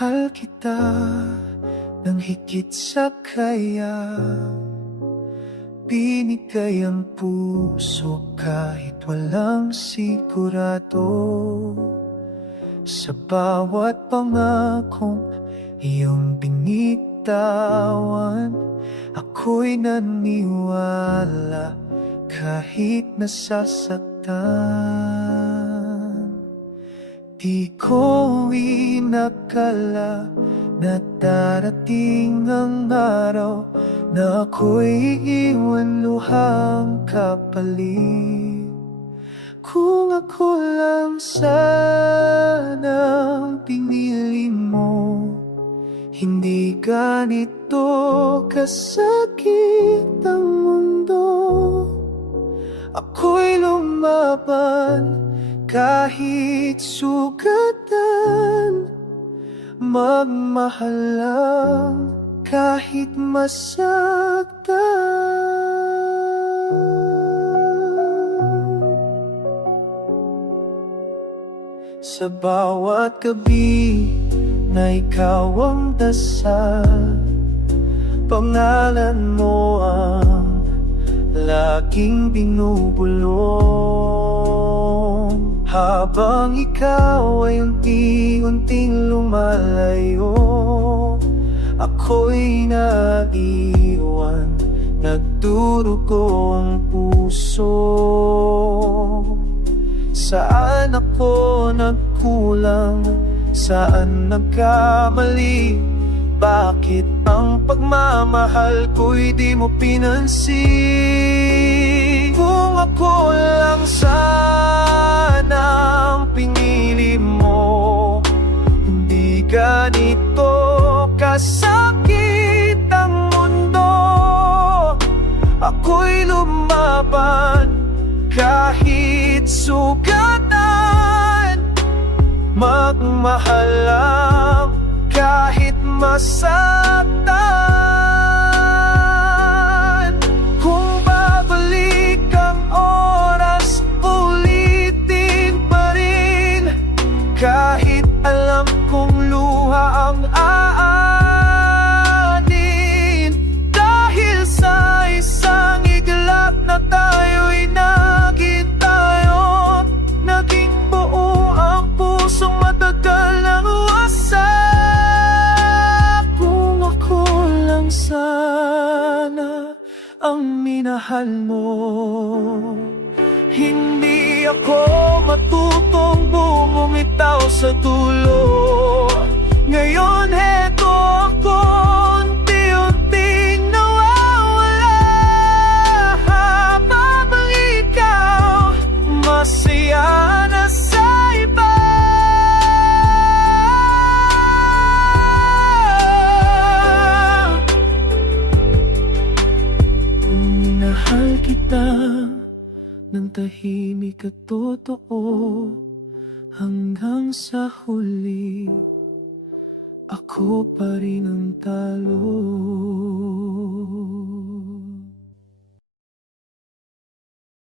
Minahal kita ng higit sa kaya. Binigay ang puso kahit walang sigurado. Sa bawat pangakong iyong binitawan, ako'y naniwala kahit nasasaktan. Di ko inakala na darating ang araw na ako'y iiwan luhang kapalit. Kung ako lang sanang pinili mo, hindi ganito kasakit ang mundo. Ako'y lumaban kahit sugatan, magmahal lang kahit masaktan. Sa bawat gabi na ikaw ang dasal, pangalan mo ang laging binubulong. Habang ikaw ay unti-unting lumalayo, ako'y naiwan, nagdurugo ang puso. Saan ako nagkulang? Saan nagkamali? Bakit ang pagmamahal ko'y di mo pinansin? Kung ako lang sanang pinili mo, hindi ganito kasakit ang mundo. Ako'y lumaban kahit sugatan, magmahal lang kahit masaktan. Kung babalik ang oras, ulitin pa rin, kahit alam kong luha ang aanin. Dahil sa isang iglap na tayo'y naging tayo, naging buo ang pusong matagal ng wasak. Sana ang minahal mo, hindi ako matutong bumumitaw sa dulo. Ngayon heto ako, unti-unting nawawala. Habang ikaw masaya na sa iba. Minahal kita ng tahimik at totoo, hanggang sa huli ako pa rin ang talo.